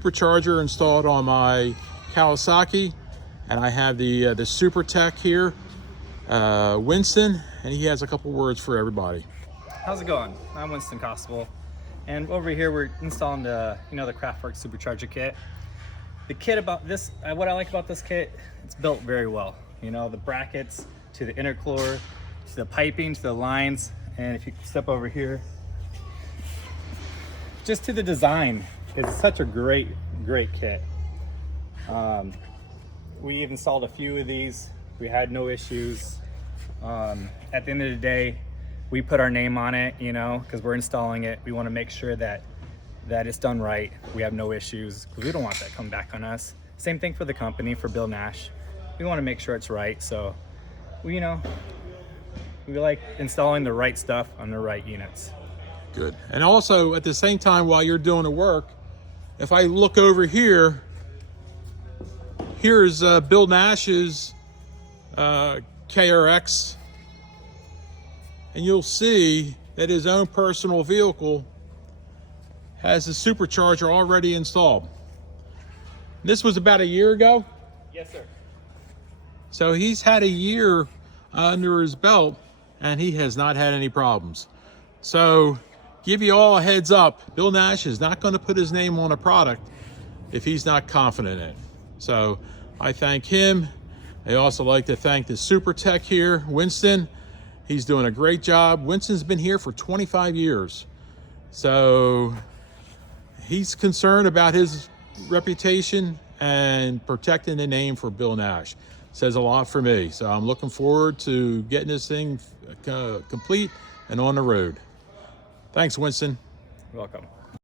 Supercharger installed on my Kawasaki, and I have the Super Tech here, Winston, and he has a couple words for everybody. How's it going? I'm Winston Constable, and over here we're installing the Kraftwerks Supercharger kit. The kit about this, what I like about this kit, it's built very well. You know, the brackets to the intercooler, to the piping, to the lines, and if you step over here, just to the design, it's such a great kit. We've installed a few of these. We had no issues. At the end of the day, we put our name on it, you know, because we're installing it. We want to make sure that it's done right. We have no issues, because we don't want that coming back on us. Same thing for the company, for Bill Nash. We want to make sure it's right. So we like installing the right stuff on the right units. Good. And also at the same time, while you're doing the work, if I look over here, here's Bill Nash's KRX, and you'll see that his own personal vehicle has a supercharger already installed. This was about a year ago? Yes, sir. So he's had a year under his belt, and he has not had any problems. So give you all a heads up, Bill Nash is not going to put his name on a product if he's not confident in it. So I thank him. I also like to thank the Super Tech here, Winston. He's doing a great job. Winston's been here for 25 years. So he's concerned about his reputation and protecting the name for Bill Nash. Says a lot for me. So I'm looking forward to getting this thing complete and on the road. Thanks, Winston. You're welcome.